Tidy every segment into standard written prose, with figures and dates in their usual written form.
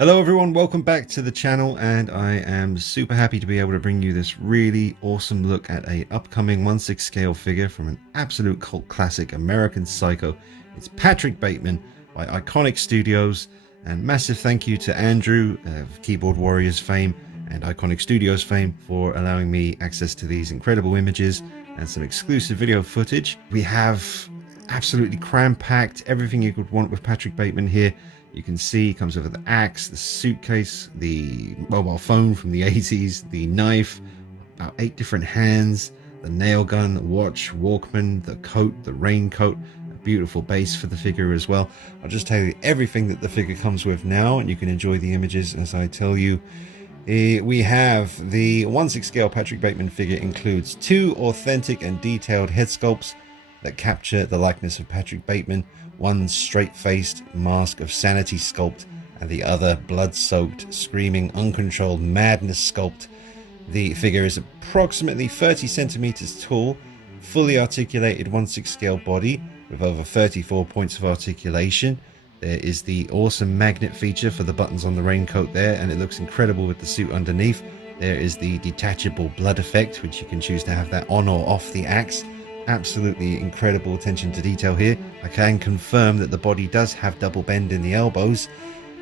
Hello everyone, welcome back to the channel, and I am super happy to be able to bring you this really awesome look at a upcoming 1/6 scale figure from an absolute cult classic, American Psycho. It's Patrick Bateman by Iconiq Studios, and massive thank you to Andrew of Keyboard Warriors fame and Iconiq Studios fame for allowing me access to these incredible images and some exclusive video footage. We have absolutely cram-packed everything you could want with Patrick Bateman here. You can see it comes with the axe, the suitcase, the mobile phone from the 80s, the knife, about 8 different hands, the nail gun, watch, Walkman, the coat, the raincoat, a beautiful base for the figure as well. I'll just tell you everything that the figure comes with now, and you can enjoy the images as I tell you. We have the 1/6 scale Patrick Bateman figure includes 2 authentic and detailed head sculpts that capture the likeness of Patrick Bateman, one straight-faced mask of sanity sculpt and the other blood-soaked, screaming, uncontrolled madness sculpt. The figure is approximately 30 centimeters tall, fully articulated 1/6 scale body with over 34 points of articulation. There is the awesome magnet feature for the buttons on the raincoat there, and it looks incredible with the suit underneath. There is the detachable blood effect, which you can choose to have that on or off the axe. Absolutely incredible attention to detail here. I can confirm that the body does have double bend in the elbows.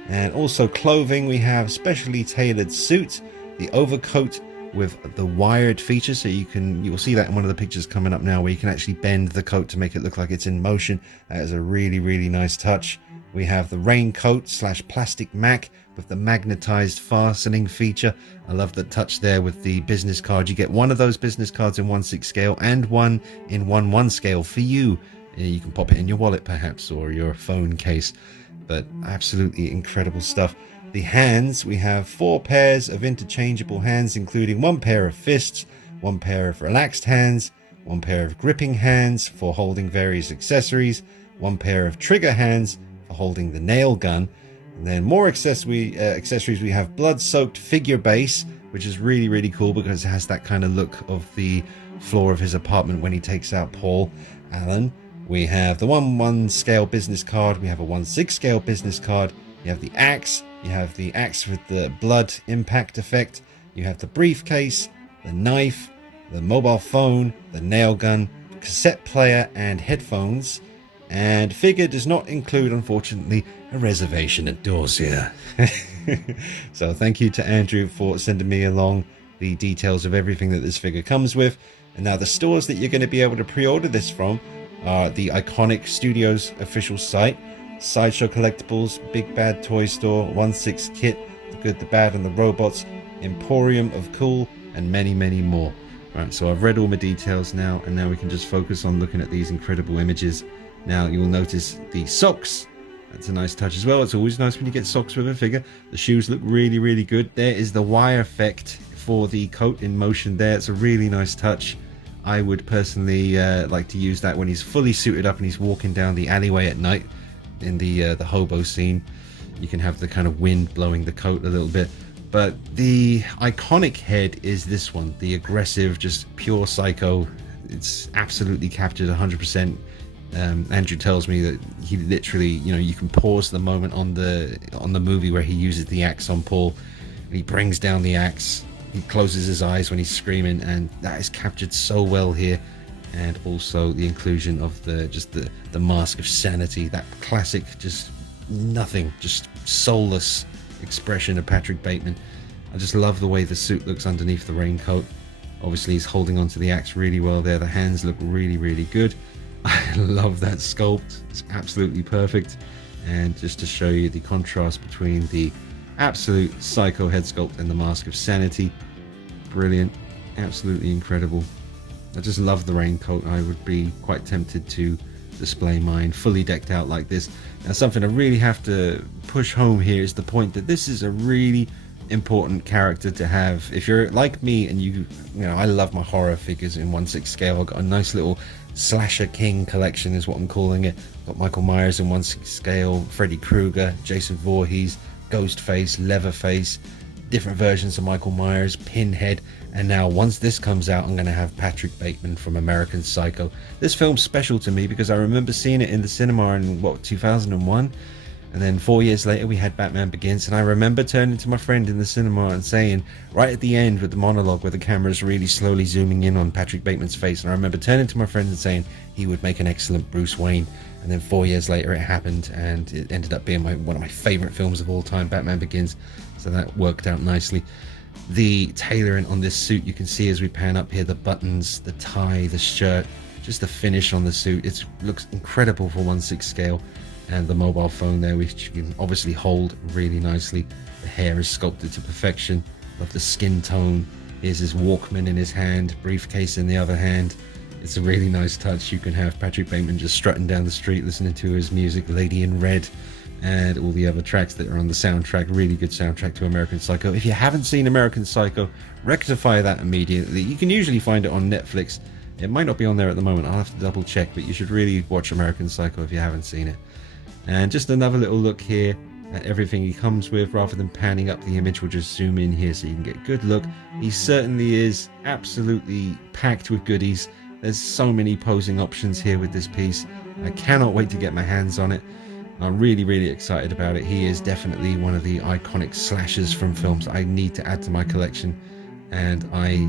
And also clothing, we have specially tailored suit, the overcoat with the wired feature, so you will see that in one of the pictures coming up now, where you can actually bend the coat to make it look like it's in motion. That is a really nice touch. We have the raincoat / plastic mac with the magnetized fastening feature. I love the touch there with the business card. You get one of those business cards in 1/6 scale and one in 1/1 scale for you. You can pop it in your wallet perhaps, or your phone case. But absolutely incredible stuff. The hands, we have 4 pairs of interchangeable hands, including 1 pair of fists, 1 pair of relaxed hands, 1 pair of gripping hands for holding various accessories, 1 pair of trigger hands for holding the nail gun. And then more accessories, we have blood-soaked figure base, which is really cool because it has that kind of look of the floor of his apartment when he takes out Paul Allen. We have the 1/1 scale business card, we have a 1/6 scale business card, you have the axe with the blood impact effect, you have the briefcase, the knife, the mobile phone, the nail gun, cassette player and headphones. And figure does not include, unfortunately, a reservation at Dorsia. So thank you to Andrew for sending me along the details of everything that this figure comes with. And now the stores that you're going to be able to pre-order this from are the Iconiq Studios official site, Sideshow Collectibles, Big Bad Toy Store, 1/6 Kit, The Good, the Bad and the Robots, Emporium of Cool, and many more. Right, so I've read all my details now, and now we can just focus on looking at these incredible images. Now you'll notice the socks. That's a nice touch as well. It's always nice when you get socks with a figure. The shoes look really good. There is the wire effect for the coat in motion there. It's a really nice touch. I would personally like to use that when he's fully suited up and he's walking down the alleyway at night in the hobo scene. You can have the kind of wind blowing the coat a little bit. But the iconic head is this one, the aggressive, just pure psycho. It's absolutely captured 100%. Andrew tells me that he literally, you can pause the moment on the movie where he uses the axe on Paul, and he brings down the axe. He closes his eyes when he's screaming, and that is captured so well here. And also the inclusion of the mask of sanity, that classic, just nothing, just soulless expression of Patrick Bateman. I just love the way the suit looks underneath the raincoat. Obviously he's holding onto the axe really well there. The hands look really good. I love that sculpt. It's absolutely perfect. And just to show you the contrast between the absolute psycho head sculpt and the mask of sanity, brilliant, absolutely incredible. I just love the raincoat. I would be quite tempted to display mine fully decked out like this. Now, something I really have to push home here is the point that this is a really important character to have. If you're like me and you know, I love my horror figures in 1/6 scale. I've got a nice little Slasher King collection is what I'm calling it. Got Michael Myers in 1/6 scale, Freddy Krueger, Jason Voorhees, Ghostface, Leatherface, different versions of Michael Myers, Pinhead, and now once this comes out, I'm going to have Patrick Bateman from American Psycho. This film's special to me because I remember seeing it in the cinema in 2001, And then 4 years later, we had Batman Begins, and I remember turning to my friend in the cinema and saying, right at the end with the monologue where the camera's really slowly zooming in on Patrick Bateman's face, and I remember turning to my friend and saying he would make an excellent Bruce Wayne. And then 4 years later it happened, and it ended up being one of my favorite films of all time, Batman Begins. So that worked out nicely. The tailoring on this suit, you can see as we pan up here, the buttons, the tie, the shirt, just the finish on the suit. It looks incredible for 1/6 scale. And the mobile phone there, which you can obviously hold really nicely. The hair is sculpted to perfection. Love the skin tone. Here's his Walkman in his hand, briefcase in the other hand. It's a really nice touch. You can have Patrick Bateman just strutting down the street listening to his music, Lady in Red, and all the other tracks that are on the soundtrack. Really good soundtrack to American Psycho. If you haven't seen American Psycho, rectify that immediately. You can usually find it on Netflix. It might not be on there at the moment. I'll have to double check, but you should really watch American Psycho if you haven't seen it. And just another little look here at everything he comes with. Rather than panning up the image, we'll just zoom in here so you can get a good look. He certainly is absolutely packed with goodies. There's so many posing options here with this piece. I cannot wait to get my hands on it. I'm really excited about it. He is definitely one of the iconic slashers from films I need to add to my collection. And I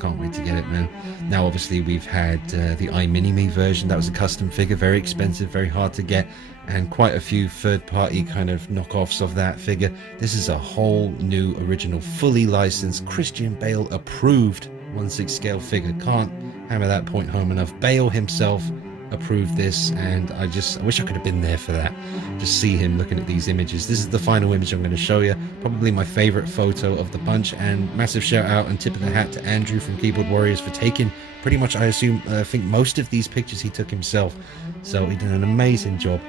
can't wait to get it, man. Now obviously we've had the iMini-Me version. That was a custom figure, very expensive, very hard to get, and quite a few third-party kind of knockoffs of that figure. This is a whole new original, fully licensed, Christian Bale approved 1/6 scale figure. Can't hammer that point home enough. Bale himself approved this, and I wish I could have been there for that. Just see him looking at these images. This is the final image I'm going to show you, probably my favorite photo of the bunch. And massive shout out and tip of the hat to Andrew from Keyboard Warriors for taking pretty much, I think most of these pictures he took himself, so he did an amazing job.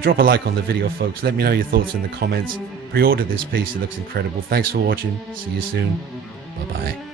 Drop a like on the video, folks. Let me know your thoughts in the comments. Pre-order this piece, it looks incredible. Thanks for watching. See you soon. Bye bye.